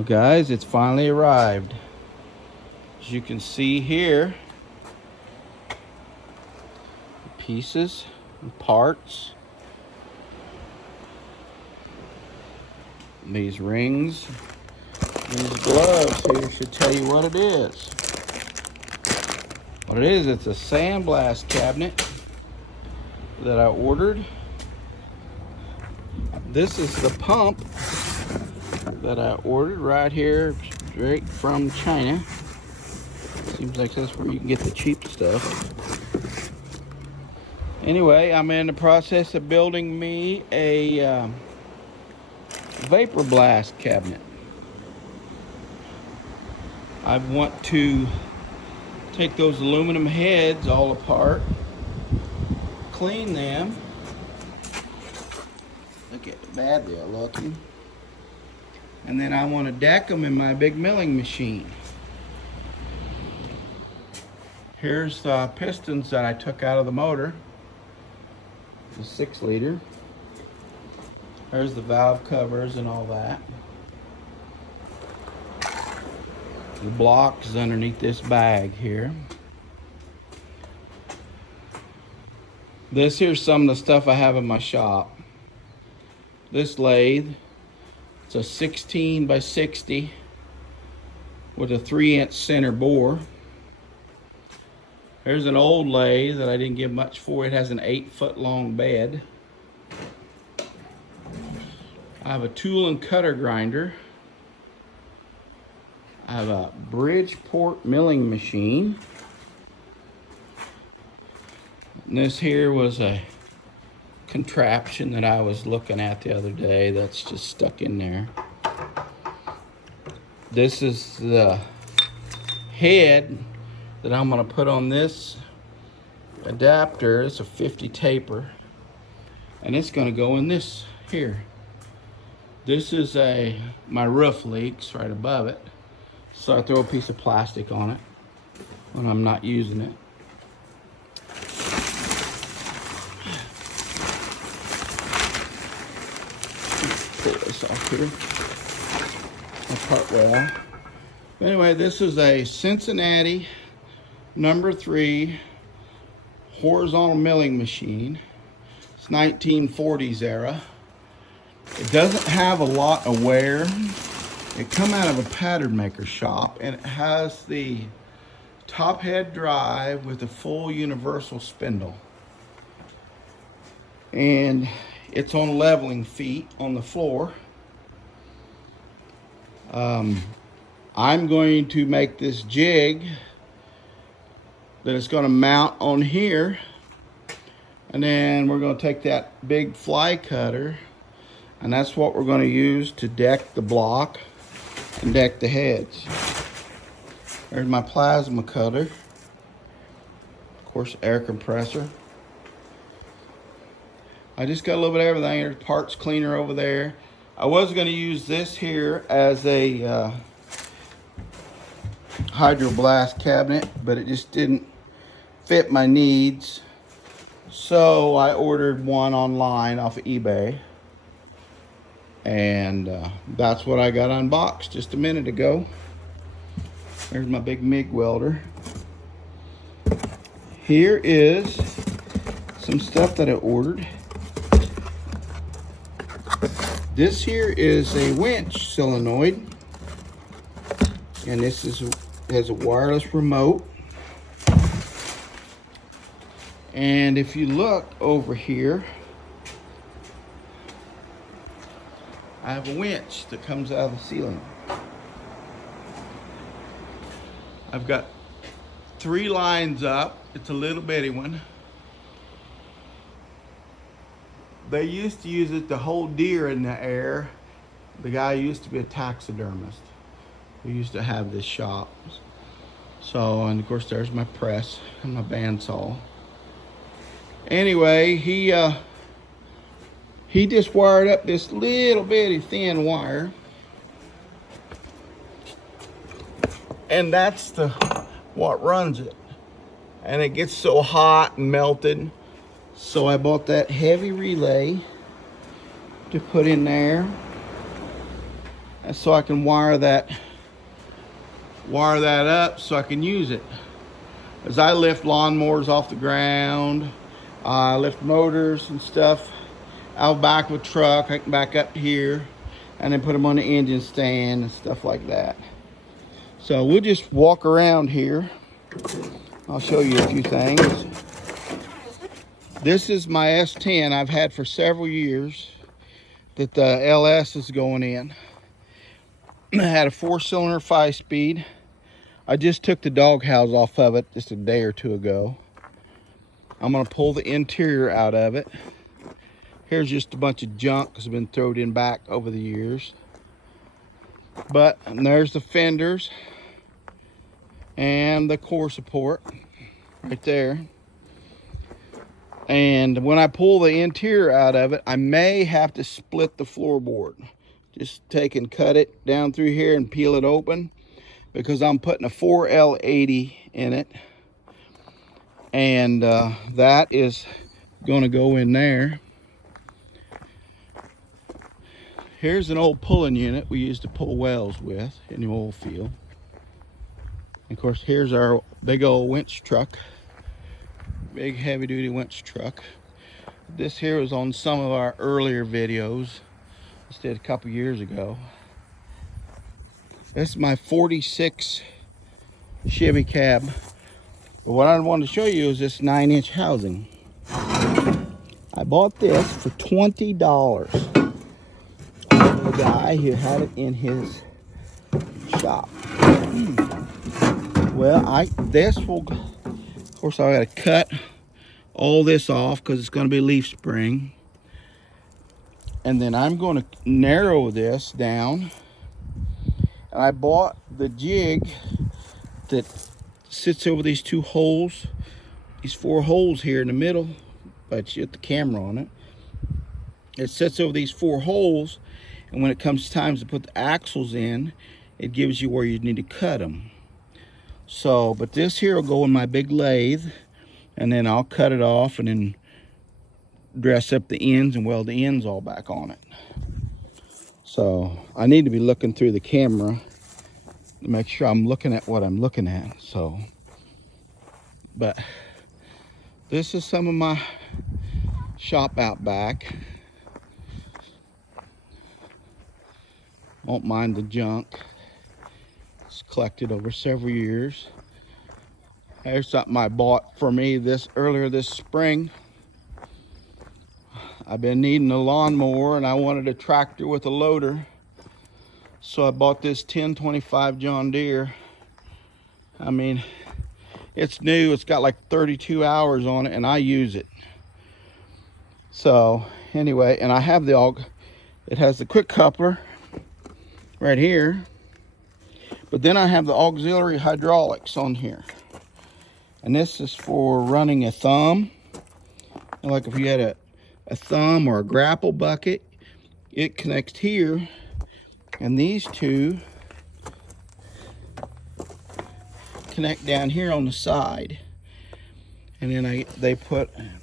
Well, guys, it's finally arrived. As you can see here, pieces and parts. These rings, these gloves here should tell you what it is. What it is, it's a sandblast cabinet that I ordered. This is the pump that I ordered right here, straight from China. Seems like that's where you can get the cheap stuff. Anyway, I'm in the process of building me a vapor blast cabinet. I want to take those aluminum heads all apart, clean them. Look at how bad they're looking. And then I want to deck them in my big milling machine. Here's the pistons that I took out of the motor. The 6-liter. There's the valve covers and all that. The block is underneath this bag here. This here's some of the stuff I have in my shop. This lathe, it's a 16 by 60 with a 3-inch center bore. There's an old lathe that I didn't give much for. It has an 8-foot long bed. I have a tool and cutter grinder. I have a Bridgeport milling machine. And this here was a contraption that I was looking at the other day that's just stuck in there. This is the head that I'm going to put on this adapter. It's a 50 taper, and it's going to go in this here. This is my roof leaks right above it, so I throw a piece of plastic on it when I'm not using it. Pull this off here. My part well. Anyway, this is a Cincinnati number 3 horizontal milling machine. It's 1940s era. It doesn't have a lot of wear. It come out of a pattern maker shop, and it has the top head drive with a full universal spindle. And it's on leveling feet on the floor. I'm going to make this jig that it's going to mount on here, and then we're going to take that big fly cutter, and that's what we're going to use to deck the block and deck the heads. There's my plasma cutter, of course, air compressor. I just got a little bit of everything. There's parts cleaner over there. I was going to use this here as a hydro blast cabinet, but it just didn't fit my needs, so I ordered one online off of eBay, and that's what I got unboxed just a minute ago. There's my big MIG welder. Here is some stuff that I ordered. This here is a winch solenoid, and this has a wireless remote. And if you look over here, I have a winch that comes out of the ceiling. I've got 3 lines up. It's a little bitty one. They used to use it to hold deer in the air. The guy used to be a taxidermist. We used to have this shop. So, and of course there's my press and my bandsaw. Anyway, he just wired up this little bitty thin wire, and that's what runs it. And it gets so hot and melted, so I bought that heavy relay to put in there. and so I can wire that up so I can use it. As I lift lawnmowers off the ground, I lift motors and stuff out back of a truck, I can back up here and then put them on the engine stand and stuff like that. So we'll just walk around here. I'll show you a few things. This is my S10 I've had for several years that the LS is going in. I had a 4-cylinder 5-speed. I just took the dog house off of it just a day or two ago. I'm gonna pull the interior out of it. Here's just a bunch of junk that's been thrown in back over the years. But there's the fenders and the core support right there. And when I pull the interior out of it, I may have to split the floorboard. Just take and cut it down through here and peel it open, because I'm putting a 4L80 in it. And that is going to go in there. Here's an old pulling unit we used to pull wells with in the oil field. And of course, here's our big old winch truck. Big heavy duty winch truck. This here was on some of our earlier videos. Just did a couple years ago. This is my 46 Chevy cab. But what I wanted to show you is this 9-inch housing. I bought this for $20. The guy who had it in his shop. Well, this will, of course, I got to cut all this off because it's going to be leaf spring. And then I'm going to narrow this down. And I bought the jig that sits over these 2 holes, these 4 holes here in the middle, but you get the camera on it. It sits over these 4 holes, and when it comes time to put the axles in, it gives you where you need to cut them. So, but this here will go in my big lathe, and then I'll cut it off and then dress up the ends and weld the ends all back on it. So I need to be looking through the camera to make sure I'm looking at what I'm looking at. So, but this is some of my shop out back. Won't mind the junk. It's collected over several years. Here's something I bought for me earlier this spring. I've been needing a lawnmower and I wanted a tractor with a loader. So I bought this 1025 John Deere. I mean, it's new. It's got like 32 hours on it and I use it. So anyway, and I have it has the quick coupler right here. But then I have the auxiliary hydraulics on here. And this is for running a thumb. Like if you had a thumb or a grapple bucket, it connects here. And these 2 connect down here on the side. And then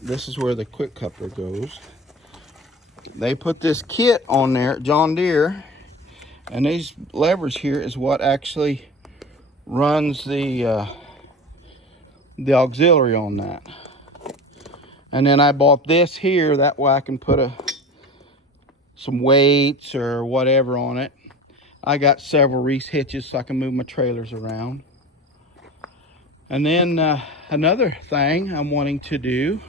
this is where the quick coupler goes. They put this kit on there, John Deere. And these levers here is what actually runs the auxiliary on that. And then I bought this here, that way I can put some weights or whatever on it. I got several Reese hitches so I can move my trailers around. And then another thing I'm wanting to do,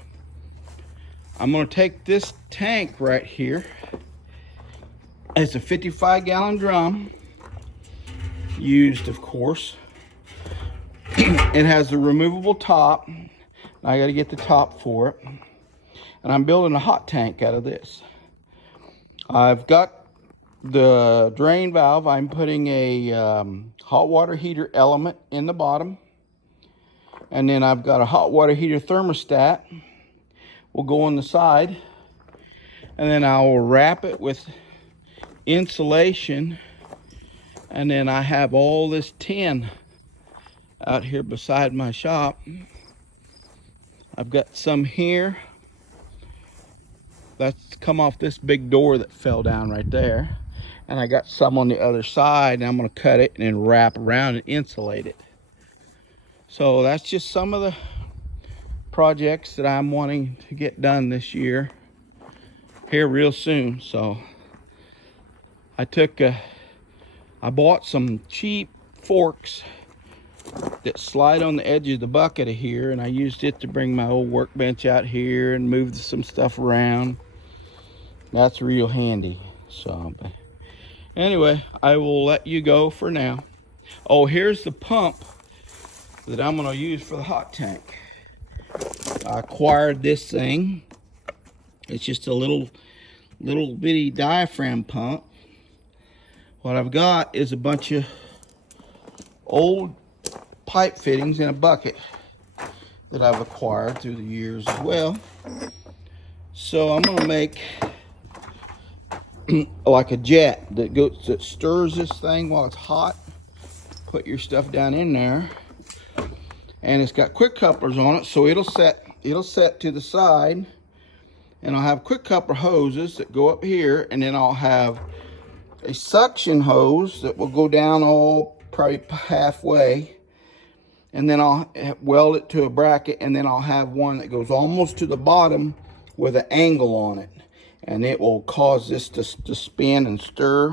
I'm going to take this tank right here. It's a 55-gallon drum, used of course. It has a removable top. I got to get the top for it. And I'm building a hot tank out of this. I've got the drain valve. I'm putting a hot water heater element in the bottom. And then I've got a hot water heater thermostat. Will go on the side. And then I will wrap it with insulation. And then I have all this tin out here beside my shop. I've got some here. That's come off this big door that fell down right there. And I got some on the other side, and I'm going to cut it and then wrap around and insulate it. So that's just some of the projects that I'm wanting to get done this year, here real soon. So I bought some cheap forks that slide on the edge of the bucket of here, and I used it to bring my old workbench out here and move some stuff around. That's real handy. So anyway, I will let you go for now. Oh, here's the pump that I'm going to use for the hot tank. I acquired this thing. It's just a little bitty diaphragm pump. What I've got is a bunch of old pipe fittings in a bucket that I've acquired through the years as well. So I'm going to make like a jet that stirs this thing while it's hot. Put your stuff down in there, and it's got quick couplers on it, so it'll set to the side, and I'll have quick coupler hoses that go up here, and then I'll have a suction hose that will go down probably halfway, and then I'll weld it to a bracket, and then I'll have one that goes almost to the bottom with an angle on it, and it will cause this to spin and stir.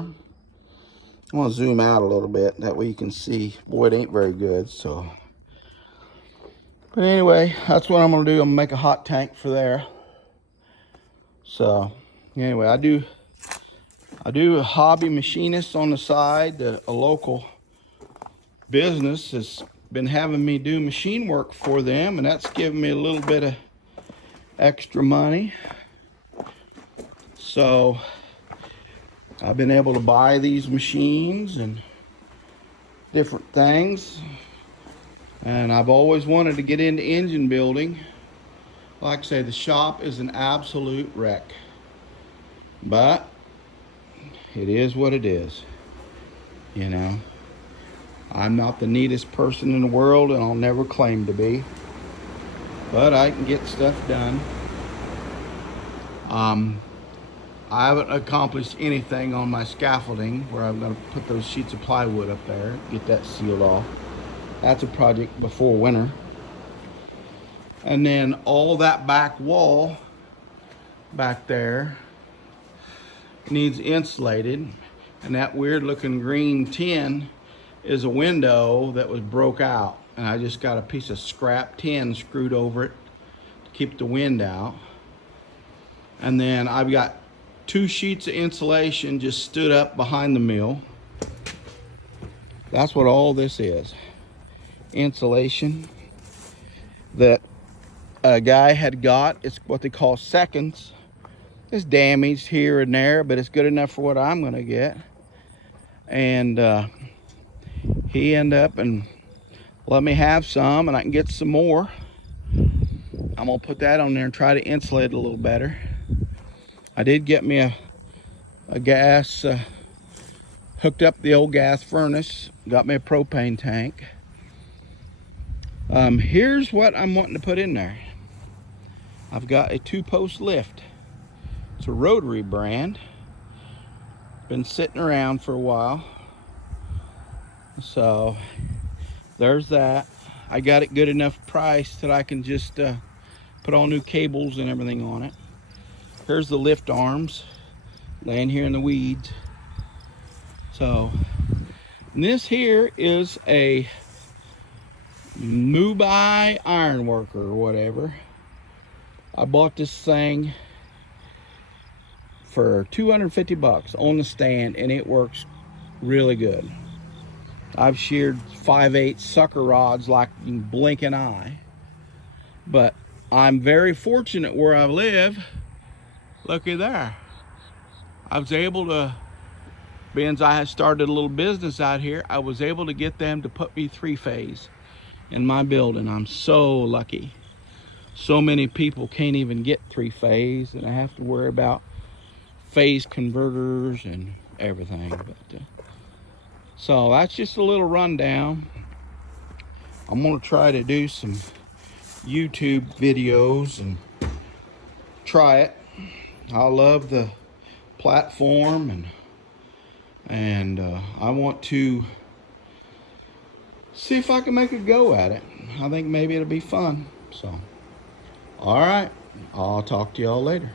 I'm gonna zoom out a little bit, that way you can see. Boy, it ain't very good, so. But anyway, that's what I'm gonna do. I'm gonna make a hot tank for there. So anyway, I do a hobby machinist on the side. A local business has been having me do machine work for them, and that's giving me a little bit of extra money. So I've been able to buy these machines and different things, and I've always wanted to get into engine building. Like I say, the shop is an absolute wreck, but it is what it is. You know, I'm not the neatest person in the world, and I'll never claim to be, but I can get stuff done. I haven't accomplished anything on my scaffolding, where I'm going to put those sheets of plywood up there, get that sealed off. That's a project before winter. And then all that back wall back there needs insulated, and that weird looking green tin is a window that was broke out, and I just got a piece of scrap tin screwed over it to keep the wind out. And then I've got 2 sheets of insulation just stood up behind the mill. That's what all this is. Insulation that a guy had got. It's what they call seconds. It's damaged here and there, but it's good enough for what I'm gonna get. And he ended up and let me have some, and I can get some more. I'm gonna put that on there and try to insulate it a little better. I did get me a gas, hooked up the old gas furnace, got me a propane tank. Here's what I'm wanting to put in there. I've got a 2-post lift. It's a Rotary brand. Been sitting around for a while. So there's that. I got it good enough price that I can just put all new cables and everything on it. Here's the lift arms laying here in the weeds. So this here is a Mubai Ironworker or whatever. I bought this thing for 250 bucks on the stand, and it works really good. I've sheared 5/8 sucker rods like you can blink an eye, but I'm very fortunate where I live. Looky there. I was able to, being I had started a little business out here, I was able to get them to put me 3-phase in my building. I'm so lucky. So many people can't even get 3-phase, and I have to worry about phase converters and everything. But so that's just a little rundown. I'm gonna try to do some YouTube videos and try it. I love the platform, and And I want to see if I can make a go at it. I think maybe it'll be fun. So, all right, I'll talk to y'all later.